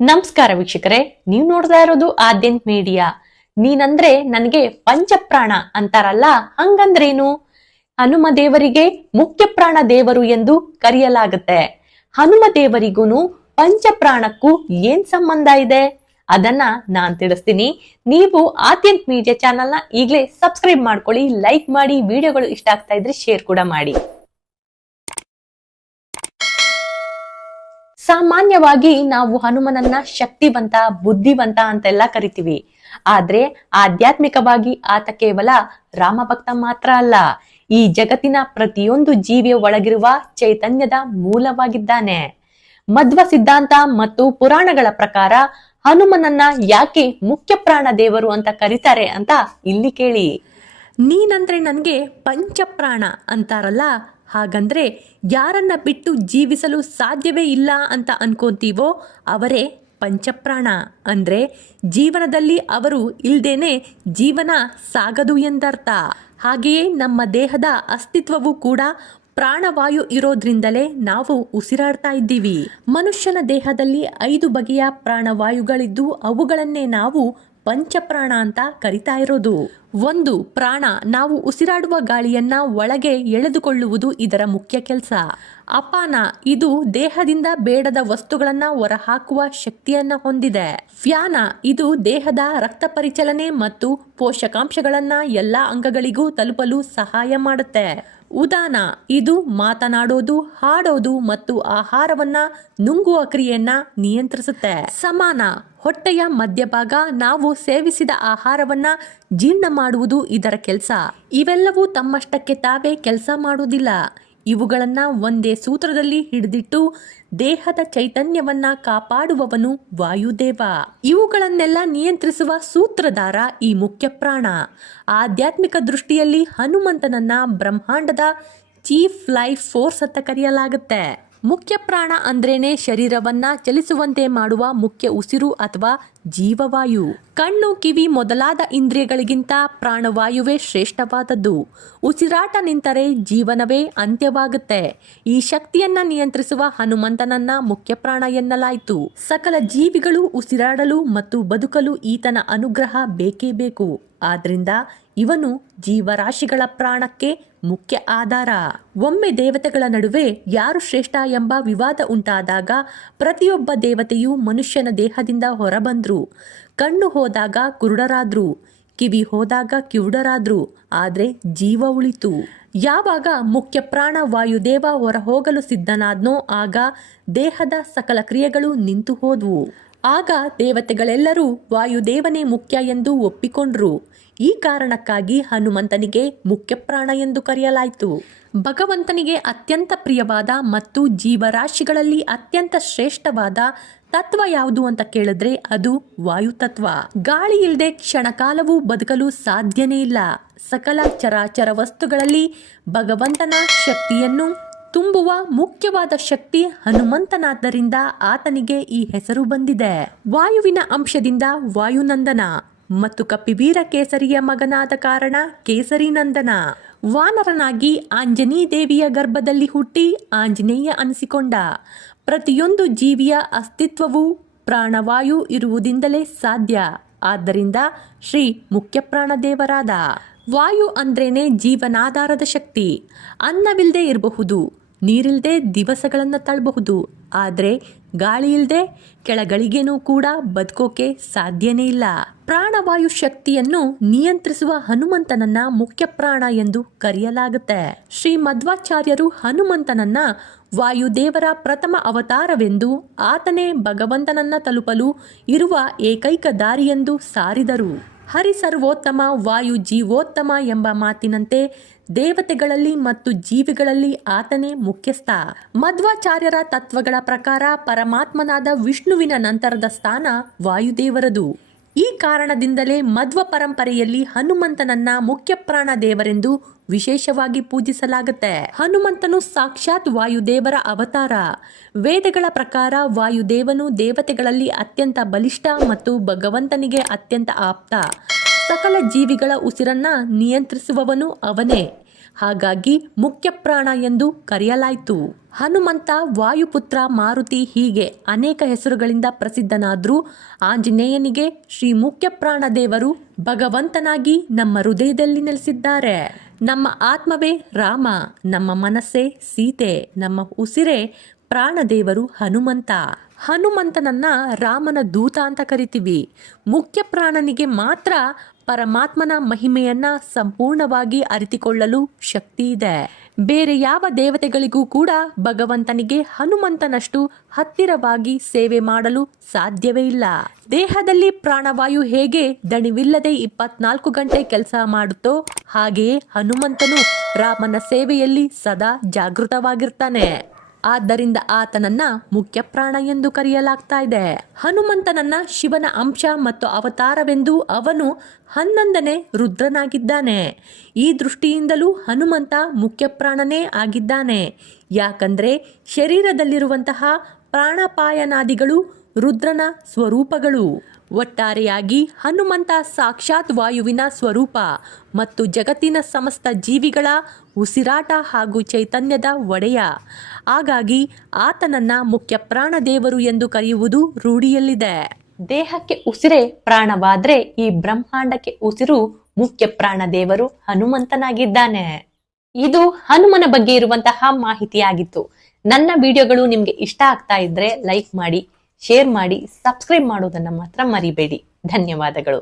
ನಮಸ್ಕಾರ ವೀಕ್ಷಕರೇ, ನೀವು ನೋಡ್ತಾ ಇರೋದು ಆದ್ಯಂತ್ ಮೀಡಿಯಾ. ನೀನಂದ್ರೆ ನನಗೆ ಪಂಚಪ್ರಾಣ ಅಂತಾರಲ್ಲ, ಹಂಗಂದ್ರೇನು? ಹನುಮ ದೇವರಿಗೆ ಮುಖ್ಯ ಪ್ರಾಣ ದೇವರು ಎಂದು ಕರೆಯಲಾಗುತ್ತೆ. ಹನುಮ ದೇವರಿಗೂನು ಪಂಚಪ್ರಾಣಕ್ಕೂ ಏನ್ ಸಂಬಂಧ ಇದೆ ಅದನ್ನ ನಾನ್ ತಿಳಿಸ್ತೀನಿ. ನೀವು ಆದ್ಯಂತ್ ಮೀಡಿಯಾ ಚಾನಲ್ನ ಈಗಲೇ ಸಬ್ಸ್ಕ್ರೈಬ್ ಮಾಡ್ಕೊಳ್ಳಿ, ಲೈಕ್ ಮಾಡಿ, ವಿಡಿಯೋಗಳು ಇಷ್ಟ ಆಗ್ತಾ ಇದ್ರೆ ಶೇರ್ ಕೂಡ ಮಾಡಿ. ಸಾಮಾನ್ಯವಾಗಿ ನಾವು ಹನುಮನನ್ನ ಶಕ್ತಿವಂತ, ಬುದ್ಧಿವಂತ ಅಂತೆಲ್ಲ ಕರಿತೀವಿ. ಆದ್ರೆ ಆಧ್ಯಾತ್ಮಿಕವಾಗಿ ಆತ ಕೇವಲ ರಾಮಭಕ್ತ ಮಾತ್ರ ಅಲ್ಲ, ಈ ಜಗತ್ತಿನ ಪ್ರತಿಯೊಂದು ಜೀವಿಯ ಒಳಗಿರುವ ಚೈತನ್ಯದ ಮೂಲವಾಗಿದ್ದಾನೆ. ಮಧ್ವ ಸಿದ್ಧಾಂತ ಮತ್ತು ಪುರಾಣಗಳ ಪ್ರಕಾರ ಹನುಮನನ್ನ ಯಾಕೆ ಮುಖ್ಯ ಪ್ರಾಣ ದೇವರು ಅಂತ ಕರೀತಾರೆ ಅಂತ ಇಲ್ಲಿ ಕೇಳಿ. ನೀನಂದ್ರೆ ನನ್ಗೆ ಪಂಚಪ್ರಾಣ ಅಂತಾರಲ್ಲ, ಹಾಗಂದ್ರೆ ಯಾರನ್ನ ಬಿಟ್ಟು ಜೀವಿಸಲು ಸಾಧ್ಯವೇ ಇಲ್ಲ ಅಂತ ಅನ್ಕೊಂತೀವೋ ಅವರೇ ಪಂಚಪ್ರಾಣ. ಅಂದ್ರೆ ಜೀವನದಲ್ಲಿ ಅವರು ಇಲ್ದೇನೆ ಜೀವನ ಸಾಗದು ಎಂದರ್ಥ. ಹಾಗೆಯೇ ನಮ್ಮ ದೇಹದ ಅಸ್ತಿತ್ವವು ಕೂಡ ಪ್ರಾಣವಾಯು ಇರೋದ್ರಿಂದಲೇ ನಾವು ಉಸಿರಾಡ್ತಾ ಇದ್ದೀವಿ. ಮನುಷ್ಯನ ದೇಹದಲ್ಲಿ 5 ಬಗೆಯ ಪ್ರಾಣವಾಯುಗಳಿದ್ದು ಅವುಗಳನ್ನೇ ನಾವು ಪಂಚಪ್ರಾಣ ಅಂತ ಕರಿತಾ ಇರೋದು. 1. ಪ್ರಾಣ, ನಾವು ಉಸಿರಾಡುವ ಗಾಳಿಯನ್ನ ಒಳಗೆ ಎಳೆದುಕೊಳ್ಳುವುದು ಇದರ ಮುಖ್ಯ ಕೆಲಸ. ಅಪಾನ, ಇದು ದೇಹದಿಂದ ಬೇಡದ ವಸ್ತುಗಳನ್ನ ಹೊರಹಾಕುವ ಶಕ್ತಿಯನ್ನ ಹೊಂದಿದೆ. ವ್ಯಾನ, ಇದು ದೇಹದ ರಕ್ತ ಪರಿಚಲನೆ ಮತ್ತು ಪೋಷಕಾಂಶಗಳನ್ನ ಎಲ್ಲಾ ಅಂಗಗಳಿಗೂ ತಲುಪಲು ಸಹಾಯ ಮಾಡುತ್ತೆ. ಉದಾನ, ಇದು ಮಾತನಾಡೋದು, ಹಾಡೋದು ಮತ್ತು ಆಹಾರವನ್ನ ನುಂಗುವ ಕ್ರಿಯೆಯನ್ನ ನಿಯಂತ್ರಿಸುತ್ತೆ. ಸಮಾನ, ಹೊಟ್ಟೆಯ ಮಧ್ಯಭಾಗ, ನಾವು ಸೇವಿಸಿದ ಆಹಾರವನ್ನ ಜೀರ್ಣ ಮಾಡುವುದು ಇದರ ಕೆಲಸ. ಇವೆಲ್ಲವೂ ತಮ್ಮಷ್ಟಕ್ಕೆ ತಾವೇ ಕೆಲಸ ಮಾಡುವುದಿಲ್ಲ. ಇವುಗಳನ್ನ ಒಂದೇ ಸೂತ್ರದಲ್ಲಿ ಹಿಡಿದಿಟ್ಟು ದೇಹದ ಚೈತನ್ಯವನ್ನ ಕಾಪಾಡುವವನು ವಾಯುದೇವ. ಇವುಗಳನ್ನೆಲ್ಲ ನಿಯಂತ್ರಿಸುವ ಸೂತ್ರಧಾರ ಈ ಮುಖ್ಯ ಪ್ರಾಣ. ಆಧ್ಯಾತ್ಮಿಕ ದೃಷ್ಟಿಯಲ್ಲಿ ಹನುಮಂತನನ್ನ ಬ್ರಹ್ಮಾಂಡದ ಚೀಫ್ ಲೈಫ್ ಫೋರ್ಸ್ ಅಂತ ಕರೆಯಲಾಗುತ್ತೆ. ಮುಖ್ಯ ಪ್ರಾಣ ಅಂದ್ರೇನೆ ಶರೀರವನ್ನ ಚಲಿಸುವಂತೆ ಮಾಡುವ ಮುಖ್ಯ ಉಸಿರು ಅಥವಾ ಜೀವವಾಯು. ಕಣ್ಣು, ಕಿವಿ ಮೊದಲಾದ ಇಂದ್ರಿಯಗಳಿಗಿಂತ ಪ್ರಾಣವಾಯುವೇ ಶ್ರೇಷ್ಠವಾದದ್ದು. ಉಸಿರಾಟ ನಿಂತರೆ ಜೀವನವೇ ಅಂತ್ಯವಾಗುತ್ತೆ. ಈ ಶಕ್ತಿಯನ್ನ ನಿಯಂತ್ರಿಸುವ ಹನುಮಂತನನ್ನ ಮುಖ್ಯ ಪ್ರಾಣ ಎನ್ನಲಾಯಿತು. ಸಕಲ ಜೀವಿಗಳು ಉಸಿರಾಡಲು ಮತ್ತು ಬದುಕಲು ಈತನ ಅನುಗ್ರಹ ಬೇಕೇ ಬೇಕು. ಆದ್ರಿಂದ ಇವನು ಜೀವರಾಶಿಗಳ ಪ್ರಾಣಕ್ಕೆ ಮುಖ್ಯ ಆಧಾರ. ಒಮ್ಮೆ ದೇವತೆಗಳ ನಡುವೆ ಯಾರು ಶ್ರೇಷ್ಠ ಎಂಬ ವಿವಾದ ಉಂಟಾದಾಗ ಪ್ರತಿಯೊಬ್ಬ ದೇವತೆಯು ಮನುಷ್ಯನ ದೇಹದಿಂದ ಹೊರಬಂದ್ರು. ಕಣ್ಣು ಹೋದಾಗ ಕುರುಡರಾದ್ರು, ಕಿವಿ ಹೋದಾಗ ಕಿವುಡರಾದ್ರು, ಆದ್ರೆ ಜೀವ ಉಳಿತು. ಯಾವಾಗ ಮುಖ್ಯ ಪ್ರಾಣ ವಾಯುದೇವ ಹೊರ ಹೋಗಲು ಸಿದ್ಧನಾದ್ನೋ ಆಗ ದೇಹದ ಸಕಲ ಕ್ರಿಯೆಗಳು ನಿಂತು ಹೋದ್ವು. ಆಗ ದೇವತೆಗಳೆಲ್ಲರೂ ವಾಯುದೇವನೇ ಮುಖ್ಯ ಎಂದು ಒಪ್ಪಿಕೊಂಡ್ರು. ಈ ಕಾರಣಕ್ಕಾಗಿ ಹನುಮಂತನಿಗೆ ಮುಖ್ಯ ಪ್ರಾಣ ಎಂದು ಕರೆಯಲಾಯಿತು. ಭಗವಂತನಿಗೆ ಅತ್ಯಂತ ಪ್ರಿಯವಾದ ಮತ್ತು ಜೀವರಾಶಿಗಳಲ್ಲಿ ಅತ್ಯಂತ ಶ್ರೇಷ್ಠವಾದ ತತ್ವ ಯಾವುದು ಅಂತ ಕೇಳಿದ್ರೆ ಅದು ವಾಯುತತ್ವ. ಗಾಳಿ ಇಲ್ಲದೆ ಕ್ಷಣಕಾಲವೂ ಬದುಕಲು ಸಾಧ್ಯನೇ ಇಲ್ಲ. ಸಕಲ ಚರಾಚರ ವಸ್ತುಗಳಲ್ಲಿ ಭಗವಂತನ ಶಕ್ತಿಯನ್ನು ತುಂಬುವ ಮುಖ್ಯವಾದ ಶಕ್ತಿ ಹನುಮಂತನಾದ್ದರಿಂದ ಆತನಿಗೆ ಈ ಹೆಸರು ಬಂದಿದೆ. ವಾಯುವಿನ ಅಂಶದಿಂದ ವಾಯುನಂದನ ಮತ್ತು ಕಪಿವೀರ ಕೇಸರಿಯ ಮಗನಾದ ಕಾರಣ ಕೇಸರಿ ನಂದನ. ವಾನರನಾಗಿ ಆಂಜನೀ ದೇವಿಯ ಗರ್ಭದಲ್ಲಿ ಹುಟ್ಟಿ ಆಂಜನೇಯ ಅನಿಸಿಕೊಂಡ. ಪ್ರತಿಯೊಂದು ಜೀವಿಯ ಅಸ್ತಿತ್ವವು ಪ್ರಾಣವಾಯು ಇರುವುದಿಂದಲೇ ಸಾಧ್ಯ. ಆದ್ದರಿಂದ ಶ್ರೀ ಮುಖ್ಯ ಪ್ರಾಣ ದೇವರಾದ. ವಾಯು ಅಂದ್ರೇನೆ ಜೀವನಾಧಾರದ ಶಕ್ತಿ. ಅನ್ನವಿಲ್ಲದೆ ಇರಬಹುದು, ನೀರಿಲ್ದೆ ದಿವಸಗಳನ್ನ ತಳ್ಳಬಹುದು, ಆದ್ರೆ ಗಾಳಿ ಇಲ್ಲದೆ ಕೆಳಗಳಿಗೇನೂ ಕೂಡ ಬದುಕೋಕೆ ಸಾಧ್ಯನೇ ಇಲ್ಲ. ಪ್ರಾಣವಾಯು ಶಕ್ತಿಯನ್ನು ನಿಯಂತ್ರಿಸುವ ಹನುಮಂತನನ್ನ ಮುಖ್ಯ ಪ್ರಾಣ ಎಂದು ಕರೆಯಲಾಗುತ್ತೆ. ಶ್ರೀ ಮಧ್ವಾಚಾರ್ಯರು ಹನುಮಂತನನ್ನ ವಾಯುದೇವರ ಪ್ರಥಮ ಅವತಾರವೆಂದು, ಆತನೇ ಭಗವಂತನನ್ನ ತಲುಪಲು ಇರುವ ಏಕೈಕ ದಾರಿಯೆಂದು ಸಾರಿದರು. ಹರಿ ಸರ್ವೋತ್ತಮ, ವಾಯು ಜೀವೋತ್ತಮ ಎಂಬ ಮಾತಿನಂತೆ ದೇವತೆಗಳಲ್ಲಿ ಮತ್ತು ಜೀವಿಗಳಲ್ಲಿ ಆತನೇ ಮುಖ್ಯಸ್ಥ. ಮಧ್ವಾಚಾರ್ಯರ ತತ್ವಗಳ ಪ್ರಕಾರ ಪರಮಾತ್ಮನಾದ ವಿಷ್ಣುವಿನ ನಂತರದ ಸ್ಥಾನ ವಾಯುದೇವರದು. ಈ ಕಾರಣದಿಂದಲೇ ಮಧ್ವ ಪರಂಪರೆಯಲ್ಲಿ ಹನುಮಂತನನ್ನ ಮುಖ್ಯ ಪ್ರಾಣ ದೇವರೆಂದು ವಿಶೇಷವಾಗಿ ಪೂಜಿಸಲಾಗುತ್ತೆ. ಹನುಮಂತನು ಸಾಕ್ಷಾತ್ ವಾಯುದೇವರ ಅವತಾರ. ವೇದಗಳ ಪ್ರಕಾರ ವಾಯುದೇವನು ದೇವತೆಗಳಲ್ಲಿ ಅತ್ಯಂತ ಬಲಿಷ್ಠ ಮತ್ತು ಭಗವಂತನಿಗೆ ಅತ್ಯಂತ ಆಪ್ತ. ಸಕಲ ಜೀವಿಗಳ ಉಸಿರನ್ನ ನಿಯಂತ್ರಿಸುವವನು ಅವನೇ. ಹಾಗಾಗಿ ಮುಖ್ಯ ಪ್ರಾಣ ಎಂದು ಕರೆಯಲಾಯಿತು. ಹನುಮಂತ, ವಾಯುಪುತ್ರ, ಮಾರುತಿ ಹೀಗೆ ಅನೇಕ ಹೆಸರುಗಳಿಂದ ಪ್ರಸಿದ್ಧನಾದ್ರೂ ಆಂಜನೇಯನಿಗೆ ಶ್ರೀ ಮುಖ್ಯ ಪ್ರಾಣ ದೇವರು ಭಗವಂತನಾಗಿ ನಮ್ಮ ಹೃದಯದಲ್ಲಿ ನೆಲೆಸಿದ್ದಾರೆ. ನಮ್ಮ ಆತ್ಮವೇ ರಾಮ, ನಮ್ಮ ಮನಸ್ಸೇ ಸೀತೆ, ನಮ್ಮ ಉಸಿರೇ ಪ್ರಾಣದೇವರು ಹನುಮಂತ. ಹನುಮಂತನನ್ನ ರಾಮನ ದೂತ ಅಂತ ಕರಿತೀವಿ. ಮುಖ್ಯ ಪ್ರಾಣನಿಗೆ ಮಾತ್ರ ಪರಮಾತ್ಮನ ಮಹಿಮೆಯನ್ನ ಸಂಪೂರ್ಣವಾಗಿ ಅರಿತುಕೊಳ್ಳಲು ಶಕ್ತಿ ಇದೆ. ಬೇರೆ ಯಾವ ದೇವತೆಗಳಿಗೂ ಕೂಡ ಭಗವಂತನಿಗೆ ಹನುಮಂತನಷ್ಟು ಹತ್ತಿರವಾಗಿ ಸೇವೆ ಮಾಡಲು ಸಾಧ್ಯವೇ ಇಲ್ಲ. ದೇಹದಲ್ಲಿ ಪ್ರಾಣವಾಯು ಹೇಗೆ ದಣಿವಿಲ್ಲದೆ 24 ಗಂಟೆ ಕೆಲಸ ಮಾಡುತ್ತೋ ಹಾಗೆಯೇ ಹನುಮಂತನು ರಾಮನ ಸೇವೆಯಲ್ಲಿ ಸದಾ ಜಾಗೃತವಾಗಿರ್ತಾನೆ. ಆದ್ದರಿಂದ ಆತನನ್ನ ಮುಖ್ಯ ಪ್ರಾಣ ಎಂದು ಕರೆಯಲಾಗ್ತಾ ಇದೆ. ಹನುಮಂತನನ್ನ ಶಿವನ ಅಂಶ ಮತ್ತು ಅವತಾರವೆಂದು ಅವನು 11ನೇ ರುದ್ರನಾಗಿದ್ದಾನೆ. ಈ ದೃಷ್ಟಿಯಿಂದಲೂ ಹನುಮಂತ ಮುಖ್ಯ ಪ್ರಾಣನೇ ಆಗಿದ್ದಾನೆ. ಯಾಕಂದ್ರೆ ಶರೀರದಲ್ಲಿರುವಂತಹ ಪ್ರಾಣಪಾಯನಾದಿಗಳು ರುದ್ರನ ಸ್ವರೂಪಗಳು. ಒಟ್ಟಾರೆಯಾಗಿ ಹನುಮಂತ ಸಾಕ್ಷಾತ್ ವಾಯುವಿನ ಸ್ವರೂಪ ಮತ್ತು ಜಗತ್ತಿನ ಸಮಸ್ತ ಜೀವಿಗಳ ಉಸಿರಾಟ ಹಾಗೂ ಚೈತನ್ಯದ ಒಡೆಯ. ಹಾಗಾಗಿ ಆತನನ್ನ ಮುಖ್ಯ ಪ್ರಾಣ ದೇವರು ಎಂದು ಕರೆಯುವುದು ರೂಢಿಯಲ್ಲಿದೆ. ದೇಹಕ್ಕೆ ಉಸಿರೇ ಪ್ರಾಣವಾದ್ರೆ ಈ ಬ್ರಹ್ಮಾಂಡಕ್ಕೆ ಉಸಿರು ಮುಖ್ಯ ಪ್ರಾಣ ದೇವರು ಹನುಮಂತನಾಗಿದ್ದಾನೆ. ಇದು ಹನುಮನ ಬಗ್ಗೆ ಇರುವಂತಹ ಮಾಹಿತಿಯಾಗಿತ್ತು. ನನ್ನ ವಿಡಿಯೋಗಳು ನಿಮ್ಗೆ ಇಷ್ಟ ಆಗ್ತಾ ಇದ್ರೆ ಲೈಕ್ ಮಾಡಿ, ಶೇರ್ ಮಾಡಿ, ಸಬ್ಸ್ಕ್ರೈಬ್ ಮಾಡೋದನ್ನ ಮಾತ್ರ ಮರಿಬೇಡಿ. ಧನ್ಯವಾದಗಳು.